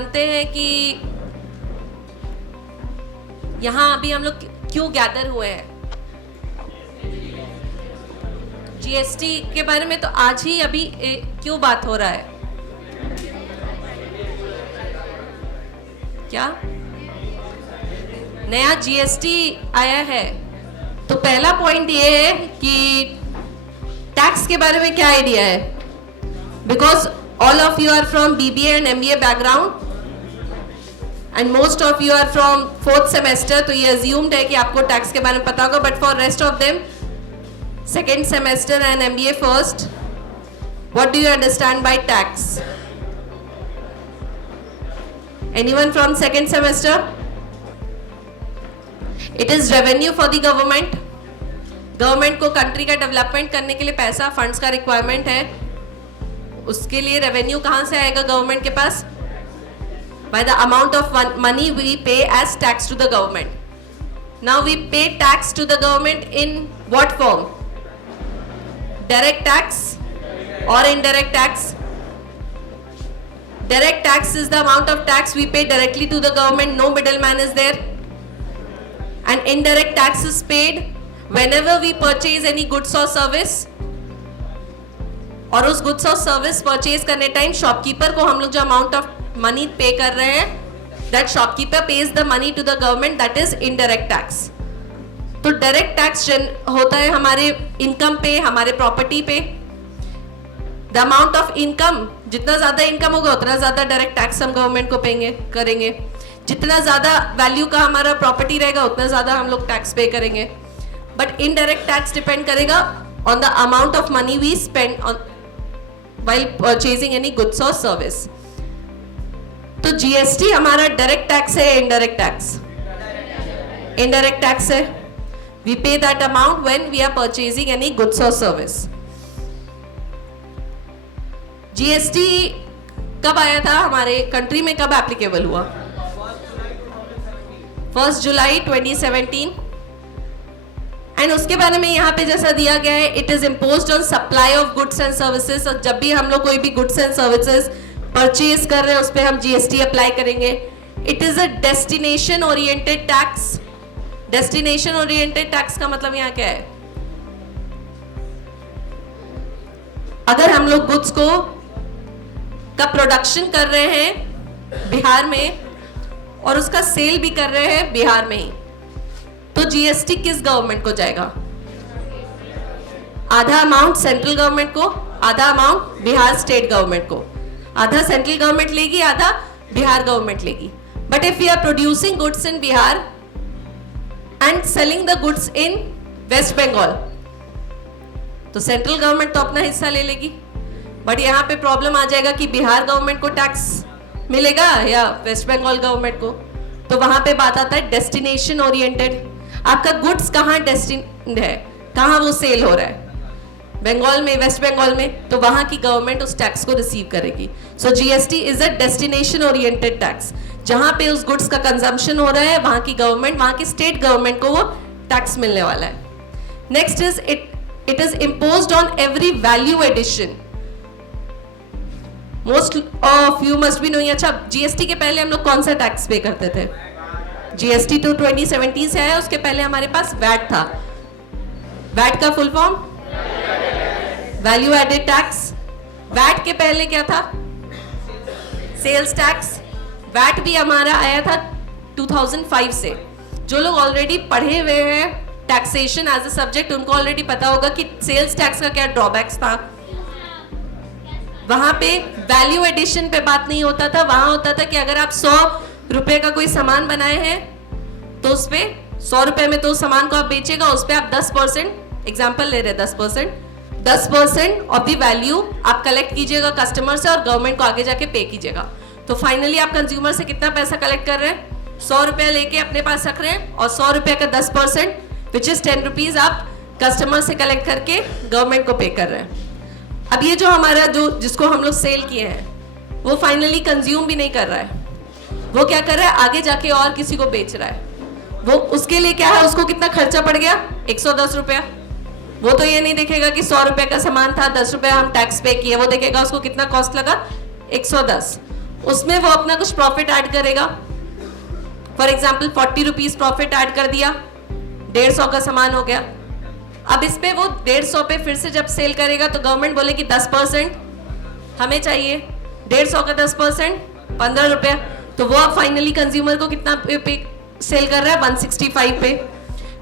जानते हैं कि यहाँ अभी हम लोग क्यों गैदर हुए हैं। जीएसटी के बारे में तो आज ही अभी क्यों बात हो रहा है? क्या नया जीएसटी आया है? तो पहला पॉइंट ये है कि टैक्स के बारे में क्या आइडिया है, because all of you are from BBA and MBA background and most of you are from 4th semester, तो ये अज्यूम्ड है कि आपको टैक्स के बारे में पता होगा, but for rest of them 2nd semester and MBA first, what do you understand by tax? Anyone from 2nd semester? It is revenue for the government. Government को कंट्री का डेवलपमेंट करने के लिए पैसा फंड्स का रिक्वायरमेंट है, उसके लिए रेवेन्यू कहाँ से आएगा गवर्नमेंट के पास? By the amount of money we pay as tax to the government. Now we pay tax to the government in what form? Direct tax or indirect tax? Direct tax is the amount of tax we pay directly to the government, no middleman is there. And indirect tax is paid whenever we purchase any goods or service, और उस goods और service purchase करने time shopkeeper को हम लोग जो amount of money पे कर रहे हैं, that shopkeeper pays the money to the government, that is indirect tax. तो डायरेक्ट टैक्स होता है हमारे इनकम पे, हमारे प्रॉपर्टी पे। द अमाउंट ऑफ इनकम, जितना ज्यादा इनकम होगा उतना ज्यादा डायरेक्ट टैक्स हम गवर्नमेंट को करेंगे। जितना ज्यादा वैल्यू का हमारा प्रॉपर्टी रहेगा उतना ज्यादा हम लोग टैक्स पे करेंगे। बट इनडायरेक्ट टैक्स डिपेंड करेगा on the amount of money we spend on while purchasing any goods or service. तो जीएसटी हमारा डायरेक्ट टैक्स है, इनडायरेक्ट टैक्स? इनडायरेक्ट टैक्स है। We pay that amount when we are purchasing any goods or service. GST कब आया था हमारे country में, कब एप्लीकेबल हुआ? 1 जुलाई 2017। एंड उसके बारे में यहाँ पे जैसा दिया गया है, it is imposed on supply of goods and services. और जब भी हम लोग कोई भी गुड्स एंड सर्विसेज परचेज कर रहे हैं उस पर हम जीएसटी अप्लाई करेंगे। It is a destination oriented tax. Destination oriented tax का मतलब यहाँ क्या है? अगर हम लोग गुड्स का प्रोडक्शन कर रहे हैं बिहार में और उसका सेल भी कर रहे हैं बिहार में ही, तो जीएसटी किस गवर्नमेंट को जाएगा? आधा अमाउंट सेंट्रल गवर्नमेंट को, आधा अमाउंट बिहार स्टेट गवर्नमेंट को। आधा सेंट्रल गवर्नमेंट लेगी, आधा बिहार गवर्नमेंट लेगी। But if you are producing goods in Bihar and selling the goods in West Bengal, तो सेंट्रल गवर्नमेंट तो अपना हिस्सा ले लेगी। बट यहाँ पे प्रॉब्लम आ जाएगा कि बिहार गवर्नमेंट को टैक्स मिलेगा या वेस्ट बंगाल गवर्नमेंट को। तो वहां पे बात आता है डेस्टिनेशन ओरिएंटेड। आपका गुड्स कहाँ डेस्टिन्ड है, कहाँ वो सेल हो रहा है? बंगाल में, वेस्ट बंगाल में, तो वहां की गवर्नमेंट उस टैक्स को रिसीव करेगी। So GST is a destination oriented tax. जहां पे उस गुड्स का कंजम्पशन हो रहा है वहां की गवर्नमेंट, वहां की स्टेट गवर्नमेंट को वो टैक्स मिलने वाला है। Next is it is imposed on every value addition. Most of you must be knowing. अच्छा, जीएसटी के पहले हम लोग कौन सा टैक्स पे करते थे? जीएसटी तो 2017 से आया, उसके पहले हमारे पास वैट था। वैट का full form value added tax. VAT के पहले क्या था? Sales tax. वैट भी हमारा आया था 2005 से। जो लोग ऑलरेडी पढ़े हुए हैं टैक्सेशन एज अ सब्जेक्ट, उनको ऑलरेडी पता होगा कि सेल्स टैक्स का क्या ड्रॉबैक्स था। वहां पे वैल्यू एडिशन पे बात नहीं होता था। वहां होता था कि अगर आप 100 रुपए का कोई सामान बनाए हैं तो उस पे 100 रुपए में तो सामान को आप बेचेगा, उस पे आप 10%, एग्जांपल ले रहे हैं 10% ऑफ द वैल्यू आप कलेक्ट कीजिएगा कस्टमर से और गवर्नमेंट को आगे जाके पे कीजिएगा। तो फाइनली आप कंज्यूमर से कितना पैसा कलेक्ट कर रहे हैं? 100 रुपया लेके अपने पास रख रहे हैं और 100 रुपये का 10% विच इज 10 रुपीज आप कस्टमर से कलेक्ट करके गवर्नमेंट को पे कर रहे हैं। अब ये जो हमारा जिसको हम लोग सेल किए हैं वो फाइनली कंज्यूम भी नहीं कर रहा है, वो क्या कर रहा है? आगे जाके और किसी को बेच रहा है। वो उसके लिए क्या है, उसको कितना खर्चा पड़ गया? 110 रुपया। वो तो ये नहीं देखेगा कि 100 रुपए का सामान था, 10 रुपए हम टैक्स पे किए, वो देखेगा उसको कितना कॉस्ट लगा? 110। उसमें वो अपना कुछ प्रॉफिट ऐड करेगा। For example 40 rupees profit add कर दिया, 150 का सामान हो गया। अब इस पे वो 150 पे फिर से जब सेल करेगा तो गवर्नमेंट बोलेगी 10% हमें चाहिए, 150 का 10% 15 रुपया, तो वो अब फाइनली कंज्यूमर को कितना पे सेल कर रहा है, 165 पे।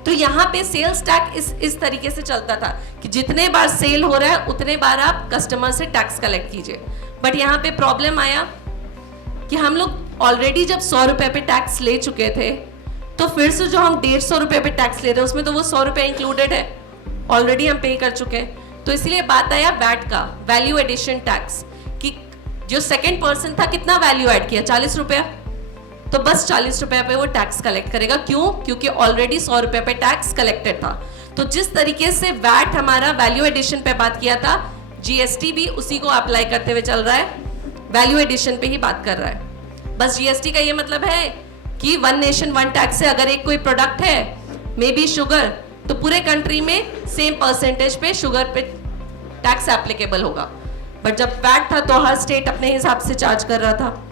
तो यहाँ पे सेल्स टैक्स इस तरीके से चलता था कि जितने बार सेल हो रहा है उतने बार आप कस्टमर से टैक्स कलेक्ट कीजिए। बट यहाँ पे प्रॉब्लम आया कि हम लोग ऑलरेडी जब 100 रुपए पे टैक्स ले चुके थे, तो फिर से जो हम 150 रुपए पे टैक्स ले रहे हैं उसमें तो वो 100 रुपए इंक्लूडेड है, ऑलरेडी हम पे कर चुके हैं। तो इसलिए बात आया वैट का, वैल्यू एडिशन टैक्स, कि जो सेकेंड पर्सन था कितना वैल्यू ऐड किया, 40 रुपया, तो बस 40 रुपए पे वो टैक्स कलेक्ट करेगा। क्यों? क्योंकि ऑलरेडी 100 रुपए पे टैक्स कलेक्टेड था। तो जिस तरीके से वैट हमारा वैल्यू एडिशन पे बात किया था, जीएसटी भी उसी को अप्लाई करते हुए चल रहा है, वैल्यू एडिशन पे ही बात कर रहा है। बस जीएसटी का ये मतलब है कि वन नेशन वन टैक्स से अगर एक कोई प्रोडक्ट है, मे बी शुगर, तो पूरे कंट्री में सेम परसेंटेज पे शुगर पे टैक्स एप्लीकेबल होगा। बट जब वैट था तो हर स्टेट अपने हिसाब से चार्ज कर रहा था।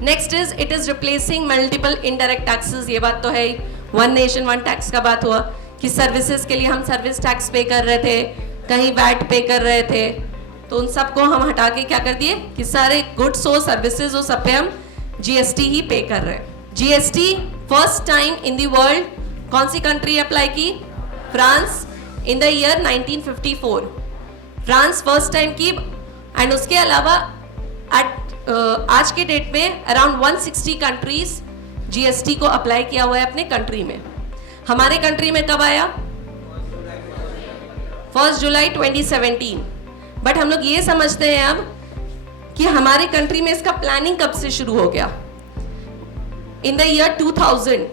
Next is it is replacing multiple indirect taxes. ये बात तो है ही, वन नेशन वन टैक्स का बात हुआ कि सर्विसेज के लिए हम सर्विस टैक्स पे कर रहे थे, कहीं वैट पे कर रहे थे, तो उन सबको हम हटा के क्या कर दिए कि सारे गुड्स हो, सर्विसेज हो, सब पे हम जीएसटी ही पे कर रहे हैं। GST first time in the world कौन सी कंट्री अप्लाई की? France, in the year 1954 France first time की। एंड उसके अलावा आज के डेट में अराउंड 160 कंट्रीज जीएसटी को अप्लाई किया हुआ है अपने कंट्री में। हमारे कंट्री में कब आया? 1 जुलाई 2017। बट हम लोग ये समझते हैं अब कि हमारे कंट्री में इसका प्लानिंग कब से शुरू हो गया? इन द ईयर 2000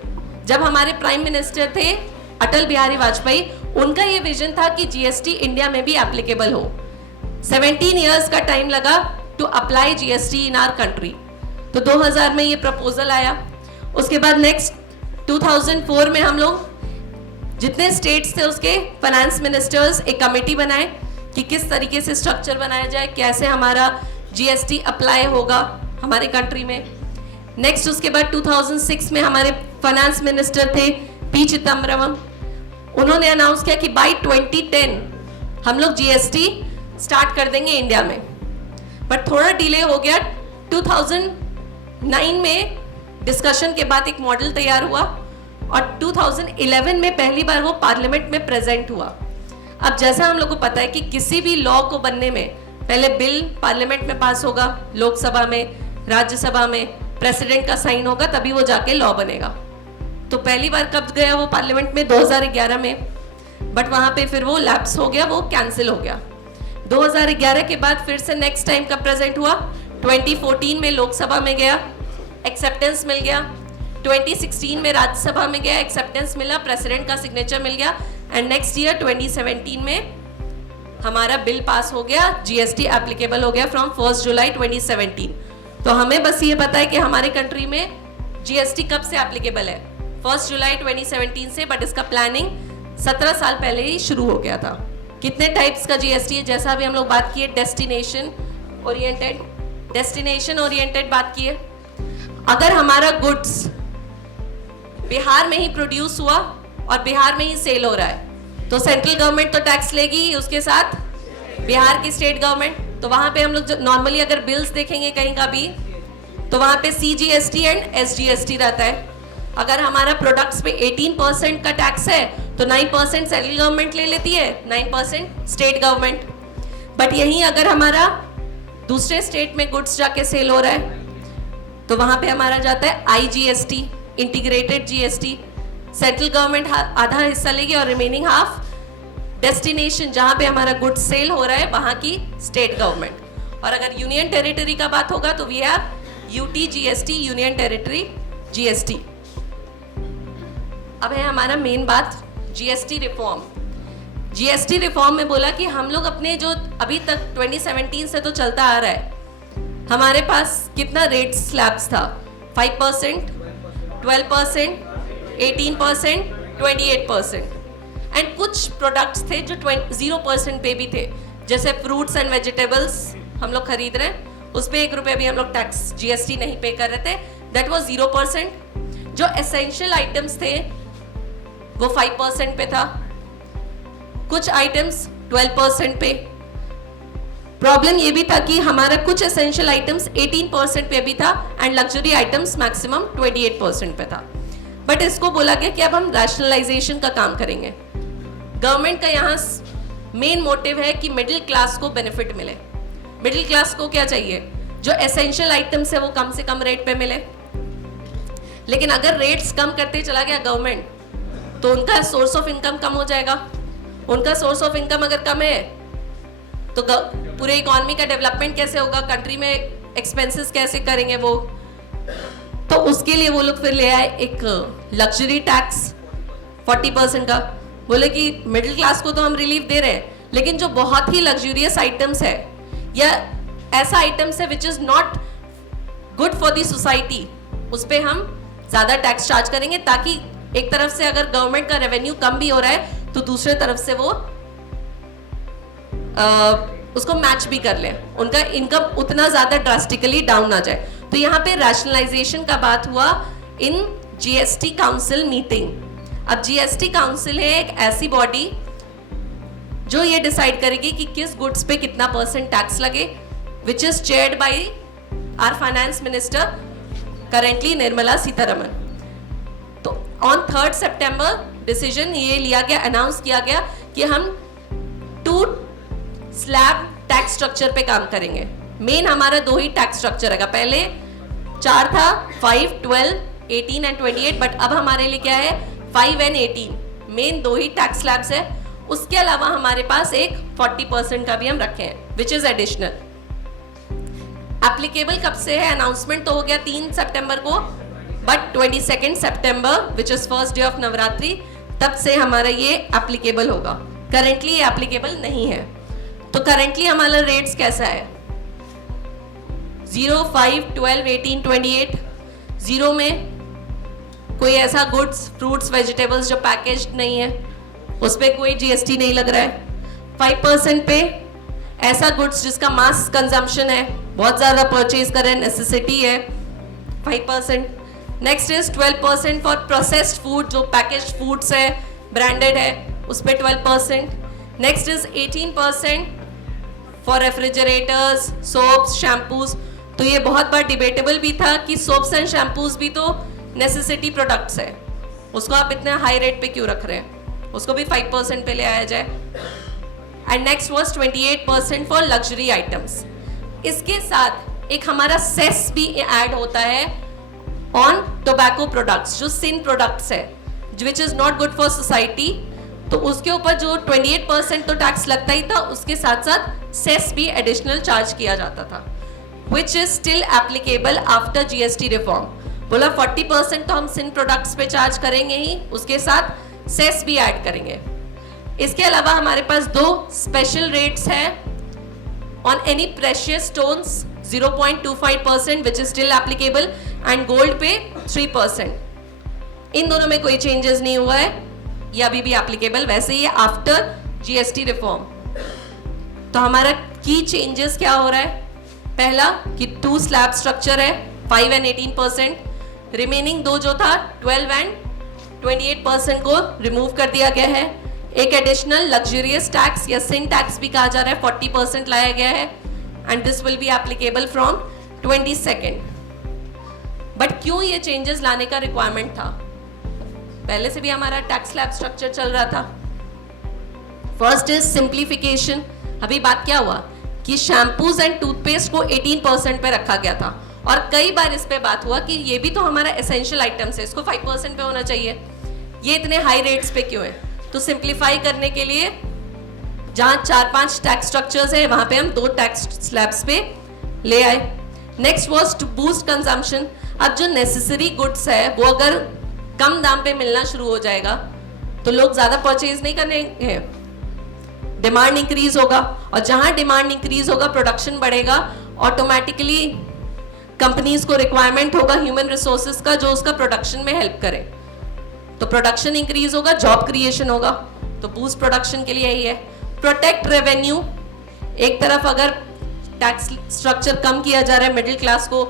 जब हमारे प्राइम मिनिस्टर थे अटल बिहारी वाजपेयी, उनका ये विजन था कि जीएसटी इंडिया में भी एप्लीकेबल हो। 17 इयर्स का टाइम लगा to apply GST in our country. तो 2000 में ये प्रपोजल आया। उसके बाद नेक्स्ट 2004 में हम लोग जितने स्टेट्स थे उसके फाइनेंस मिनिस्टर्स एक कमेटी बनाए कि किस तरीके से स्ट्रक्चर बनाया जाए, कैसे हमारा जीएसटी अप्लाई होगा हमारे कंट्री में। नेक्स्ट उसके बाद 2006 में हमारे फाइनेंस मिनिस्टर थे पी चिदम्बरम, उन्होंने अनाउंस किया कि बाय 2010 हम लोग जीएसटी स्टार्ट कर देंगे इंडिया में। बट थोड़ा डिले हो गया। 2009 में डिस्कशन के बाद एक मॉडल तैयार हुआ और 2011 में पहली बार वो पार्लियामेंट में प्रेजेंट हुआ। अब जैसा हम लोग को पता है कि किसी भी लॉ को बनने में पहले बिल पार्लियामेंट में पास होगा, लोकसभा में, राज्यसभा में, प्रेसिडेंट का साइन होगा, तभी वो जाके लॉ बनेगा। तो पहली बार कब गया वो पार्लियामेंट में? 2011 में। बट वहां पे फिर वो लैप्स हो गया, वो कैंसिल हो गया। 2011 के बाद फिर से नेक्स्ट टाइम कब प्रेजेंट हुआ? 2014 में लोकसभा में गया, एक्सेप्टेंस मिल गया। 2016 में राज्यसभा में गया, एक्सेप्टेंस मिला, प्रेसिडेंट का सिग्नेचर मिल गया। एंड नेक्स्ट ईयर 2017 में हमारा बिल पास हो गया, जीएसटी एप्लीकेबल हो गया फ्रॉम 1 जुलाई 2017। तो हमें बस ये पता है कि हमारे कंट्री में जीएसटी कब से एप्लीकेबल है? 1 जुलाई 2017 से। बट इसका प्लानिंग 17 साल पहले ही शुरू हो गया था। कितने टाइप्स का जीएसटी है? जैसा अभी हम लोग बात किए डेस्टिनेशन ओरिएंटेड बात किए। अगर हमारा गुड्स बिहार में ही प्रोड्यूस हुआ और बिहार में ही सेल हो रहा है तो सेंट्रल गवर्नमेंट तो टैक्स लेगी, उसके साथ बिहार की स्टेट गवर्नमेंट। तो वहां पे हम लोग नॉर्मली अगर बिल्स देखेंगे कहीं का भी तो वहां पे सीजीएसटी एंड एसजीएसटी रहता है। अगर हमारा प्रोडक्ट्स पे 18% का टैक्स है तो 9% सेंट्रल गवर्नमेंट ले लेती है, 9% स्टेट गवर्नमेंट। बट यहीं अगर हमारा दूसरे स्टेट में गुड्स जाके सेल हो रहा है तो वहां पे हमारा जाता है IGST, integrated GST. Central government आधा हिस्सा लेगी और रिमेनिंग हाफ डेस्टिनेशन जहां पे हमारा गुड्स सेल हो रहा है वहां की स्टेट गवर्नमेंट। और अगर यूनियन टेरिटरी का बात होगा तो we have UT GST, union territory GST. अब है हमारा मेन बात जीएसटी रिफॉर्म। जीएसटी रिफॉर्म में बोला कि हम लोग अपने जो अभी तक 2017 से तो चलता आ रहा है, हमारे पास कितना रेट स्लैब्स था? 5%, 12%, 18%, 28%। एंड कुछ प्रोडक्ट्स थे जो 0% पे भी थे, जैसे फ्रूट्स एंड वेजिटेबल्स हम लोग खरीद रहे हैं उस पर 1 रुपये भी हम लोग टैक्स GST नहीं पे कर रहे थे, दैट वाज 0%। जो एसेंशियल आइटम्स थे वो 5% पे था, कुछ आइटम्स 12% पे। प्रॉब्लम ये भी था कि हमारा कुछ एसेंशियल आइटम्स 18% पे भी था एंड लग्जरी आइटम्स मैक्सिमम 28% पे था। बट इसको बोला गया कि अब हम रैशनलाइजेशन का काम करेंगे। गवर्नमेंट का यहाँ मेन मोटिव है कि मिडिल क्लास को बेनिफिट मिले। मिडिल क्लास को क्या चाहिए, जो एसेंशियल आइटम्स है वो कम से कम रेट पे मिले। लेकिन अगर रेट्स कम करते चला गया गवर्नमेंट, तो उनका सोर्स ऑफ इनकम कम हो जाएगा। उनका सोर्स ऑफ इनकम अगर कम है तो पूरे इकोनॉमी का डेवलपमेंट कैसे होगा, कंट्री में एक्सपेंसेस कैसे करेंगे वो। तो उसके लिए वो लोग फिर ले आए एक लग्जरी टैक्स 40% का। बोले कि मिडिल क्लास को तो हम रिलीफ दे रहे हैं, लेकिन जो बहुत ही लग्जूरियस आइटम्स है या ऐसा आइटम्स है which is not good for the society, उस पर हम ज्यादा टैक्स चार्ज करेंगे, ताकि एक तरफ से अगर गवर्नमेंट का रेवेन्यू कम भी हो रहा है तो दूसरे तरफ से वो उसको मैच भी कर ले, उनका इनकम उतना ज्यादा ड्रास्टिकली डाउन ना जाए। तो यहाँ पे रैशनलाइजेशन का बात हुआ इन GST काउंसिल मीटिंग। अब GST काउंसिल है एक ऐसी बॉडी जो ये डिसाइड करेगी कि किस गुड्स पे कितना % टैक्स लगे, which is chaired by our finance minister currently Nirmala Sitharaman. तो ऑन 3 सितंबर डिसीजन ये लिया गया, अनाउंस किया गया कि हम 2 स्लैब टैक्स स्ट्रक्चर पे काम करेंगे। मेन हमारा 2 ही टैक्स स्ट्रक्चर रहेगा, पहले 4 था 5, 12, 18 एंड 28, बट अब हमारे लिए क्या है 5 and 18, main 2 he tax slabs है। उसके अलावा हमारे पास एक 40% का भी हम रखे हैं विच इज एडिशनल। एप्लीकेबल कब से है, अनाउंसमेंट तो हो गया 3 सितंबर को, but 22 September which is first day of Navratri, तब से हमारा ये एप्लीकेबल होगा। करेंटली ये एप्लीकेबल नहीं है। तो करेंटली हमारा रेट्स कैसा है, 0, 5, 12, 18, 28। 0 में कोई ऐसा गुड्स, फ्रूट्स, वेजिटेबल्स जो पैकेज्ड नहीं है, उस पर कोई GST नहीं लग रहा है। 5% पे ऐसा गुड्स जिसका मास कंजम्पशन है, बहुत ज़्यादा परचेज करें, नेसेसिटी है, 5%। Next is 12% for processed food, जो पैकेज्ड फूड्स है, ब्रांडेड है, उस पर 12%। Next is 18% for refrigerators, soaps, shampoos. तो ये बहुत बार डिबेटेबल भी था कि सोप्स एंड शैम्पूज भी तो नेसेसिटी प्रोडक्ट्स है, उसको आप इतने हाई रेट पे क्यों रख रहे हैं, उसको भी 5% पे ले आया जाए। And next was 28% for luxury items. इसके साथ एक हमारा सेस भी ऐड होता है ऑन टोबैको प्रोडक्ट्स, जो सिन प्रोडक्ट्स है, which is not good for society. तो उसके ऊपर जो 28% तो टैक्स लगता ही था, उसके साथ साथ सेस भी एडिशनल चार्ज किया जाता था, which is still applicable after GST reform. बोला 40% तो हम सिन प्रोडक्ट्स पे चार्ज करेंगे ही, उसके साथ सेस भी ऐड करेंगे। इसके अलावा हमारे पास 2 स्पेशल रेट्स हैं on any precious stones, 0.25% which is still applicable, and gold पे 3%। इन दोनों में कोई चेंजेस नहीं हुआ है, ये अभी भी एप्लीकेबल वैसे ही है आफ्टर GST रिफॉर्म। तो हमारा की चेंजेस क्या हो रहा है, पहला कि 2 स्लैब स्ट्रक्चर है, 5 एंड 18%। रिमेनिंग 2 जो था 12 एंड 28% को रिमूव कर दिया गया है। एक एडिशनल लग्जरियस टैक्स या सिन टैक्स भी कहा जा रहा है, 40% लाया गया है, and this will be applicable from 22। But क्यों ये चेंजेस लाने का रिक्वायरमेंट था, पहले से भी हमारा टैक्स स्लैब स्ट्रक्चर चल रहा था। First is simplification. अभी बात क्या हुआ कि शैम्पूज एंड टूथपेस्ट को 18% पे रखा गया था, और कई बार इस पे बात हुआ कि ये भी तो हमारा एसेंशियल आइटम्स है, इसको 5% पे होना चाहिए, ये इतने हाई रेट्स पे क्यों है। तो सिंप्लीफाई करने के लिए जहां 4-5 टैक्स स्ट्रक्चर्स है, वहां पे हम 2 टैक्स स्लैब्स पे ले आए। Next was to boost consumption. अब जो नेसेसरी गुड्स है वो अगर कम दाम पे मिलना शुरू हो जाएगा तो लोग ज्यादा परचेज नहीं करेंगे, डिमांड इंक्रीज होगा, और जहां डिमांड इंक्रीज होगा प्रोडक्शन बढ़ेगा, ऑटोमेटिकली कंपनीज को रिक्वायरमेंट होगा ह्यूमन रिसोर्सेज का जो उसका प्रोडक्शन में हेल्प करे। तो प्रोडक्शन इंक्रीज होगा, जॉब क्रिएशन होगा, तो बूस्ट प्रोडक्शन के लिए यही है। प्रोटेक्ट रेवेन्यू, एक तरफ अगर टैक्स स्ट्रक्चर कम किया जा रहा है, मिडिल क्लास को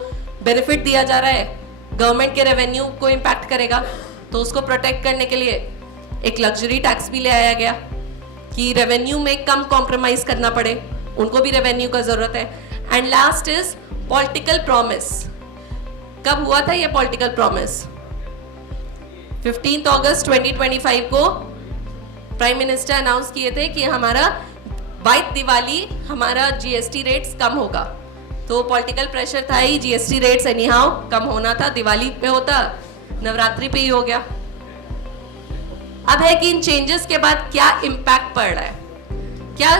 बेनिफिट दिया जा रहा है, गवर्नमेंट के रेवेन्यू को इम्पैक्ट करेगा, तो उसको प्रोटेक्ट करने के लिए एक लग्जरी टैक्स भी ले आया गया कि रेवेन्यू में कम कॉम्प्रोमाइज करना पड़े, उनको भी रेवेन्यू का जरूरत है। And last is political promise. कब हुआ था ये पॉलिटिकल प्रॉमिस? 15 अगस्त 2025 को प्राइम मिनिस्टर अनाउंस किए थे कि हमारा बाय दिवाली हमारा जीएसटी रेट्स कम होगा। तो पॉलिटिकल प्रेशर था ही, जीएसटी रेट्स एनीहाउ कम होना था, दिवाली पे होता, नवरात्रि पे ही हो गया। अब है कि इन चेंजेस के बाद क्या इम्पैक्ट पड़ रहा है, क्या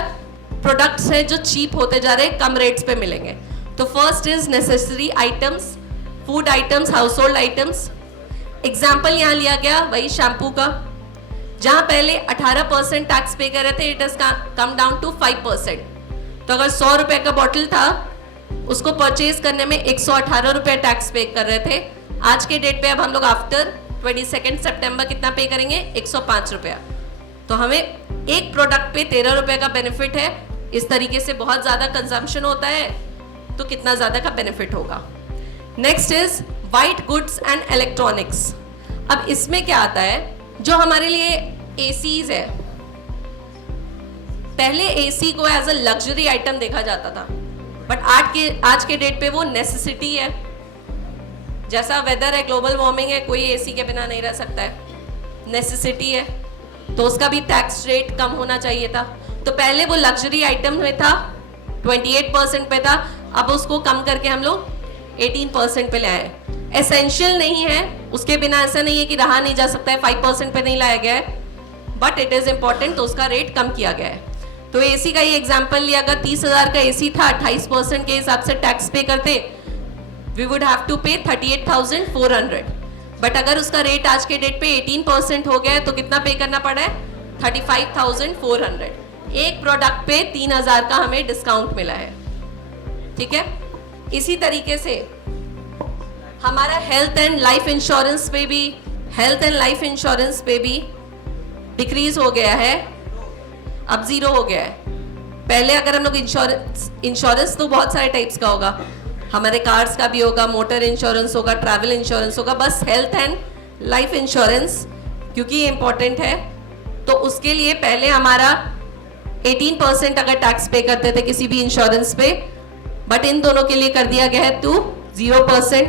प्रोडक्ट्स हैं जो चीप होते जा रहे हैं, कम रेट्स पे मिलेंगे। तो first is necessary items, food items, house hold items. Example यहाँ लिया गया वही शैम्पू का, जहां पहले 18% टैक्स पे कर रहे थे, it has come down to 5%। तो अगर 100 रुपए का बॉटल था, उसको परचेज करने में 118 रुपए टैक्स पे कर रहे थे। आज के डेट पे अब हम लोग आफ्टर 22 सितंबर कितना पे करेंगे? 105 रुपया। तो हमें एक प्रोडक्ट पे 13 रुपए का बेनिफिट है। इस तरीके से बहुत ज्यादा कंजम्पशन होता है तो कितना ज्यादा का बेनिफिट होगा। Next is white goods and electronics. अब इसमें क्या आता है, जो हमारे लिए एसीज है, पहले एसी को एज अ लग्जरी आइटम देखा जाता था, बट आज के डेट पे वो नेसेसिटी है। जैसा वेदर है, ग्लोबल वार्मिंग है, कोई एसी के बिना नहीं रह सकता है, नेसेसिटी है, तो उसका भी टैक्स रेट कम होना चाहिए था। तो पहले वो लग्जरी आइटम में था, 28% पे था, अब उसको कम करके हम लोग 18% पे ले आए। एसेंशियल नहीं है, उसके बिना ऐसा नहीं है कि रहा नहीं जा सकता है, 5% पे नहीं लाया गया है, बट इट इज इंपॉर्टेंट, तो उसका रेट कम किया गया है। तो एसी का ही एग्जांपल लिया, अगर 30,000 का एसी था, 28% के हिसाब से टैक्स पे करते, वी वुड हैव टू पे 38,400। बट अगर उसका रेट आज के डेट पे 18% हो गया है, तो कितना पे करना पड़ा है? 35,400। एक प्रोडक्ट पे 3,000 का हमें डिस्काउंट मिला है। ठीक है, इसी तरीके से हमारा हेल्थ एंड लाइफ इंश्योरेंस पे भी डिक्रीज हो गया है, अब 0 हो गया है। पहले अगर हम लोग इंश्योरेंस तो बहुत सारे टाइप्स का होगा, हमारे कार्स का भी होगा, मोटर इंश्योरेंस होगा, ट्रैवल इंश्योरेंस होगा, बस हेल्थ एंड लाइफ इंश्योरेंस क्योंकि ये इंपॉर्टेंट है, तो उसके लिए पहले हमारा 18% अगर टैक्स पे करते थे किसी भी इंश्योरेंस पे, बट इन दोनों के लिए कर दिया गया है टू 0%।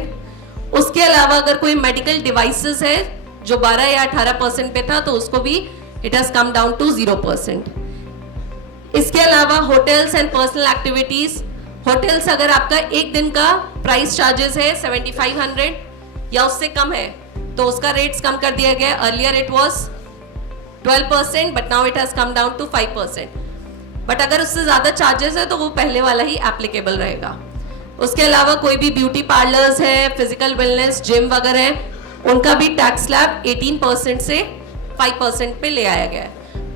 उसके अलावा अगर कोई मेडिकल डिवाइसेस है जो 12 या 18% पे था, तो उसको भी it has come down to 0%। इसके अलावा hotels and personal activities, hotels अगर आपका एक दिन का प्राइस चार्जेस है 7500 या उससे कम है, तो उसका रेट्स कम कर दिया गया। Earlier it was 12%, but now it has come down to 5%। But अगर उससे ज्यादा चार्जेस है तो वो पहले वाला ही एप्लीकेबल रहेगा। उसके अलावा कोई भी ब्यूटी पार्लर्स है, फिजिकल वेलनेस, जिम वगैरह है, उनका भी टैक्स स्लैब 18% से 5% पे ले आया गया है।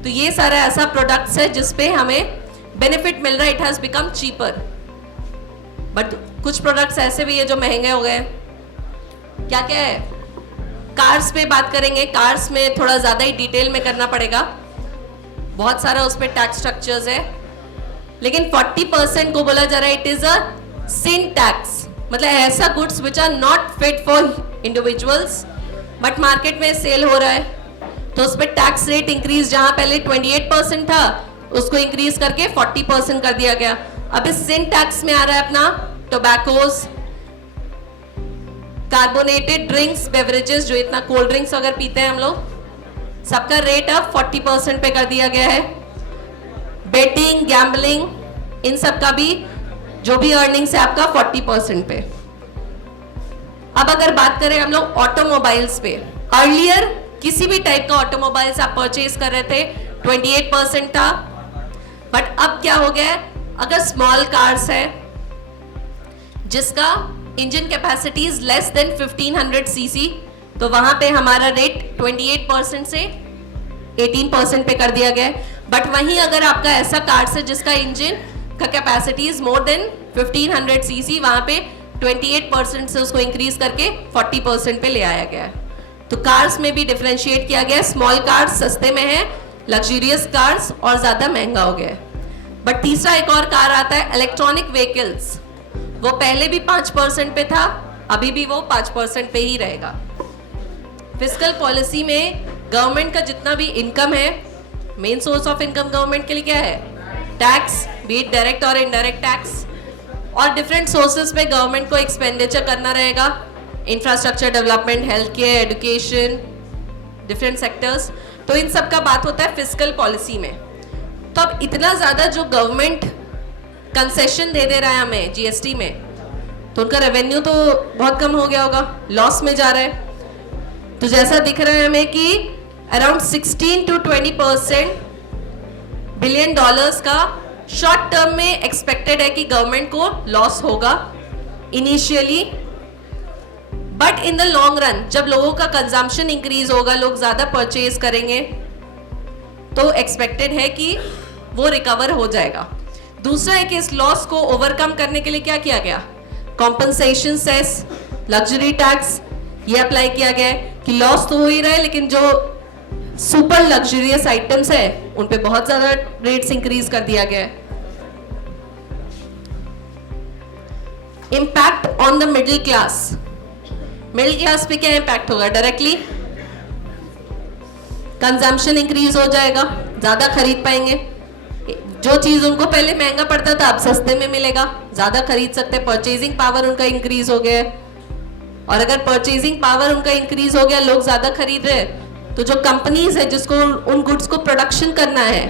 तो ये सारा ऐसा प्रोडक्ट्स है जिसपे हमें बेनिफिट मिल रहा है, it has become cheaper. But कुछ प्रोडक्ट्स ऐसे भी है जो महंगे हो गए। क्या क्या है? कार्स पे बात करेंगे, कार्स में थोड़ा ज्यादा ही डिटेल में करना पड़ेगा, बहुत सारा उस पर टैक्स स्ट्रक्चर्स है, लेकिन 40% को बोला जा रहा है it is a sin tax, मतलब ऐसा goods which are not fit for individuals but market में सेल हो रहा है, तो उस पर टैक्स रेट इंक्रीज, जहां पहले 28% था उसको इंक्रीज करके 40% कर दिया गया। अब इस सिन टैक्स में आ रहा है अपना टोबैकोस, कार्बोनेटेड ड्रिंक्स, बेवरेजेस, जो इतना कोल्ड ड्रिंक्स अगर पीते हैं हम लोग, सबका रेट अब 40% पे कर दिया गया है। बेटिंग, गैम्बलिंग, इन सब का भी जो भी अर्निंग्स है आपका 40% पे। अब अगर बात करें हम लोग ऑटोमोबाइल्स पे, अर्लियर किसी भी टाइप का ऑटोमोबाइल्स आप परचेज कर रहे थे 28% था, बट अब क्या हो गया है, अगर स्मॉल कार्स है जिसका engine capacity is less than 1500 CC, तो वहां पे हमारा रेट 28% से 18% पे कर दिया गया है। बट वहीं अगर आपका ऐसा कार्स है जिसका इंजन का capacity is more than 1500 CC, वहां पे 28% से उसको इंक्रीज करके 40% पे ले आया गया है। तो कार्स में भी डिफरेंशिएट किया गया है, स्मॉल कार्स सस्ते में है, लग्जरियस कार्स और ज्यादा महंगा हो गया है। बट तीसरा एक और कार आता है इलेक्ट्रॉनिक व्हीकल्स, वो पहले भी 5% पे था, अभी भी वो 5% पे ही रहेगा। फिस्कल पॉलिसी में गवर्नमेंट का जितना भी इनकम है, main source of income government के लिए क्या है? टैक्स, बी इट डायरेक्ट और इनडायरेक्ट टैक्स, और डिफरेंट सोर्सेज पे गवर्नमेंट को एक्सपेंडिचर करना रहेगा, infrastructure development, health care, education, different sectors. तो इन सब का बात होता है फिस्कल पॉलिसी में। तो अब इतना ज़्यादा जो गवर्नमेंट कंसेशन दे रहा है हमें जीएसटी में, तो उनका रेवेन्यू तो बहुत कम हो गया होगा, लॉस में जा रहा है। तो जैसा दिख रहा है हमें कि अराउंड 16 to 20% बिलियन डॉलर्स का शॉर्ट टर्म में एक्सपेक्टेड है कि गवर्नमेंट को लॉस होगा initially, but in the long run जब लोगों का कंजम्पशन इंक्रीज होगा, लोग ज्यादा परचेज करेंगे, तो एक्सपेक्टेड है कि वो रिकवर हो जाएगा। दूसरा है कि इस लॉस को ओवरकम करने के लिए क्या किया गया? कॉम्पनसेशन सेस, लग्जरी टैक्स ये अप्लाई किया गया है कि लॉस तो हो ही रहा है, लेकिन जो सुपर लग्जरियस आइटम्स है उन पे बहुत ज्यादा रेट्स इंक्रीज कर दिया गया है। Impact on the middle class, middle class पे क्या इम्पैक्ट होगा? डायरेक्टली कंजम्पशन इंक्रीज हो जाएगा, ज्यादा खरीद पाएंगे, जो चीज उनको पहले महंगा पड़ता था अब सस्ते में मिलेगा, ज्यादा खरीद सकते हैं, परचेजिंग पावर उनका इंक्रीज हो गया है। और अगर परचेजिंग पावर उनका इंक्रीज हो गया, लोग ज्यादा खरीद रहे, तो जो कंपनीज है जिसको उन गुड्स को प्रोडक्शन करना है,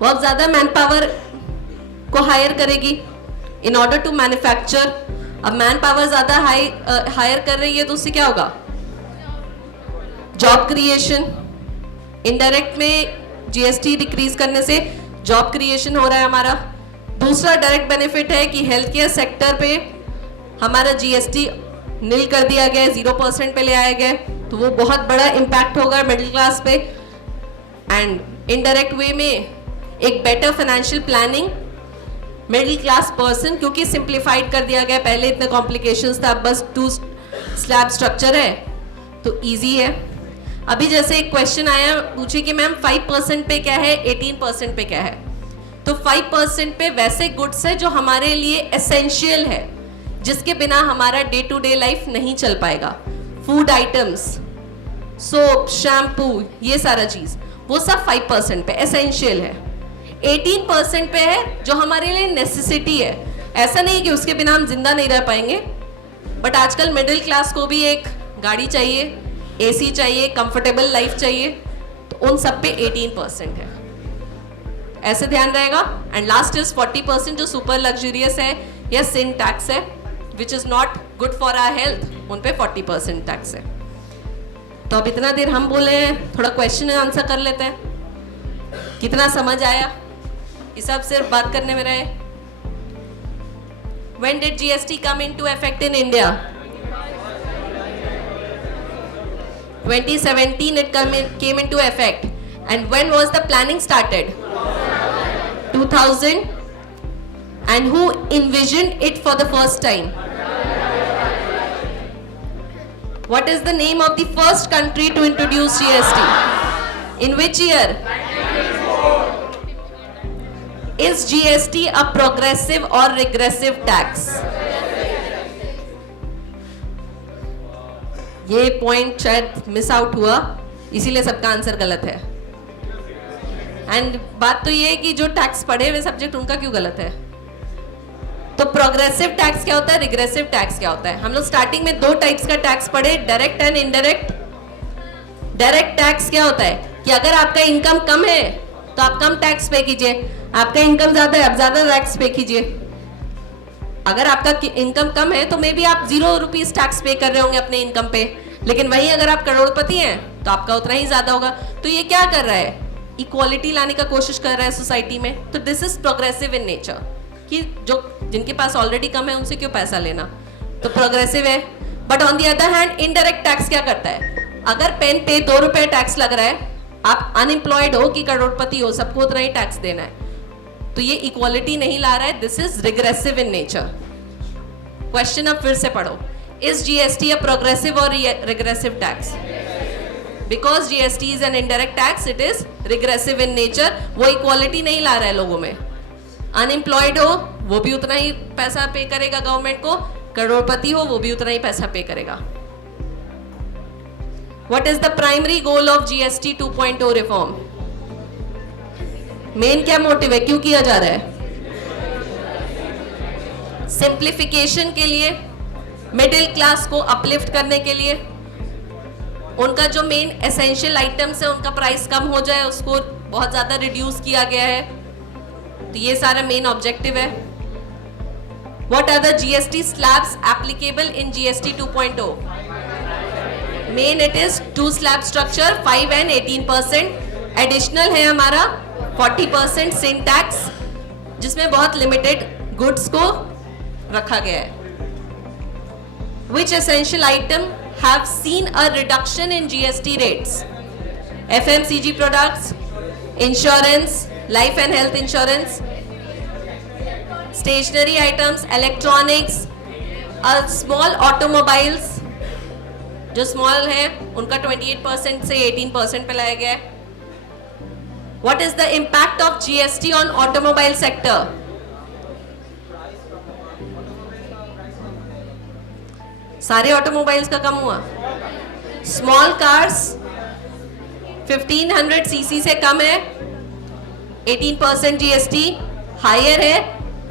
वो अब ज्यादा मैन पावर को हायर करेगी इन ऑर्डर टू मैन्युफैक्चर। अब मैन पावर ज्यादा हायर कर रही है तो उससे क्या होगा? जॉब क्रिएशन, इनडायरेक्ट में जीएसटी डिक्रीज करने से जॉब क्रिएशन हो रहा है हमारा। दूसरा डायरेक्ट बेनिफिट है कि हेल्थ केयर सेक्टर पे हमारा जीएसटी नील कर दिया गया, 0% पे ले आया गया, तो वो बहुत बड़ा इम्पैक्ट होगा मिडिल क्लास पे। एंड इनडायरेक्ट वे में एक better financial planning middle class person, क्योंकि सिंप्लीफाइड कर दिया गया, पहले इतने कॉम्प्लिकेशंस था, अब बस 2 स्लैब स्ट्रक्चर है तो इजी है। अभी जैसे एक क्वेश्चन आया, पूछे कि मैम 5% पे क्या है, 18% पे क्या है? तो 5% पे वैसे गुड्स है जो हमारे लिए एसेंशियल है, जिसके बिना हमारा डे टू डे लाइफ नहीं चल पाएगा। फूड आइटम्स, सोप, शैम्पू, ये सारा चीज, वो सब 5% पे एसेंशियल है। 18% पे है जो हमारे लिए नेसेसिटी है। ऐसा नहीं कि उसके बिना हम जिंदा नहीं रह पाएंगे, बट आजकल मिडिल क्लास को भी एक गाड़ी चाहिए, एसी चाहिए, कंफर्टेबल लाइफ चाहिए, तो उन सब पे 18% है, ऐसे ध्यान रहेगा। एंड लास्ट इज 40% जो सुपर लग्जरियस है या सिन टैक्स है, which is not good for our health, उन पे 40% टैक्स है। तो अब इतना देर हम बोले हैं, थोड़ा क्वेश्चन आंसर कर लेते हैं। कितना समझ आया? ये सब सिर्फ बात करने में रहे। When did GST come into effect in India? 2017 it came into effect. And when was the planning started? 2000. And who envisioned it for the first time? What is the name of the first country to introduce GST? In which year? Is GST a progressive or regressive tax? ये point शायद miss out हुआ, इसीलिए सबका answer गलत है। And बात तो ये है कि जो टैक्स पढ़े हुए सब्जेक्ट उनका क्यों गलत है? तो प्रोग्रेसिव टैक्स क्या होता है, रिग्रेसिव टैक्स क्या होता है? हम लोग स्टार्टिंग में 2 टाइप्स का टैक्स पढ़े, direct and indirect. Direct tax क्या होता है कि अगर आपका इनकम कम है तो आप कम टैक्स पे कीजिए, आपका इनकम ज्यादा है आप ज्यादा टैक्स पे कीजिए। अगर आपका इनकम कम है तो मे बी आप 0 रुपीज टैक्स पे कर रहे होंगे अपने इनकम पे, लेकिन वही अगर आप करोड़पति हैं तो आपका उतना ही ज्यादा होगा। तो ये क्या कर रहा है? इक्वालिटी लाने का कोशिश कर रहा है सोसाइटी में। तो this is progressive in nature, कि जो जिनके पास ऑलरेडी कम है उनसे क्यों पैसा लेना, तो प्रोग्रेसिव है। But on the other hand indirect tax क्या करता है? अगर पेन पे 2 रुपए टैक्स लग रहा है, आप अनएम्प्लॉयड हो कि करोड़पति हो, सबको उतना ही टैक्स देना है, तो ये इक्वालिटी नहीं ला रहा है। This is regressive in nature. Question अब फिर से पढ़ो, इज जीएसटी अ प्रोग्रेसिव और regressive tax? Because GST is an indirect tax, it is regressive in nature. वो इक्वालिटी नहीं ला रहा है लोगों में। अनएम्प्लॉयड हो वो भी उतना ही पैसा पे करेगा गवर्नमेंट को, करोड़पति हो वो भी उतना ही पैसा पे करेगा। What is the primary goal of GST 2.0 reform? Main क्या मोटिव है, क्यों किया जा रहा है? सिंप्लीफिकेशन के लिए, मिडिल क्लास को अपलिफ्ट करने के लिए, उनका जो मेन एसेंशियल आइटम्स है उनका प्राइस कम हो जाए, उसको बहुत ज्यादा रिड्यूस किया गया है, तो ये सारा मेन ऑब्जेक्टिव है। What are the GST slabs applicable in GST 2.0? Main it is 2 slab structure, 5 and 18%. Additional है हमारा 40% sin tax, जिसमें बहुत limited goods को रखा गया है। Which essential item have seen a reduction in GST rates? FMCG products, insurance, life and health insurance, stationery items, electronics, small automobiles, जो small है उनका 28% से 18% पे लाया गया है। What is the impact of GST on automobile sector? सारे automobiles का कम हुआ। स्मॉल कार्स 1500 सीसी से कम है, 18% जीएसटी, हायर है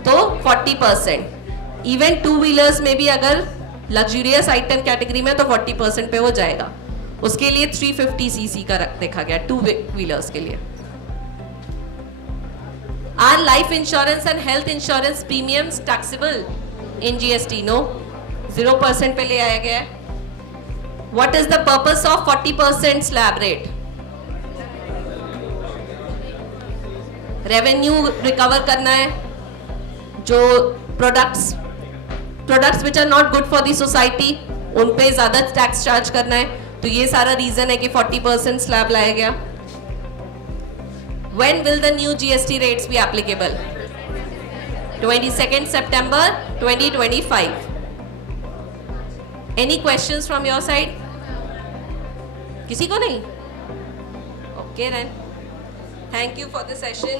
तो 40%। इवन 2 व्हीलर्स में भी अगर लग्जूरियस आइटम कैटेगरी में तो 40% पे हो जाएगा। उसके लिए 350 सीसी का देखा गया 2 व्हीलर्स के लिए। Are life insurance and health insurance premiums taxable in GST? No, 0% पे ले आया गया है। What is the purpose of 40% slab rate? Revenue recover करना है, जो products which are not good for the society उन पे ज्यादा टैक्स चार्ज करना है, तो ये सारा रीजन है कि 40% स्लैब लाया गया। When will the new GST rates be applicable? 22nd September 2025. Any questions from your side? किसी को नहीं? Okay then. Thank you for the session.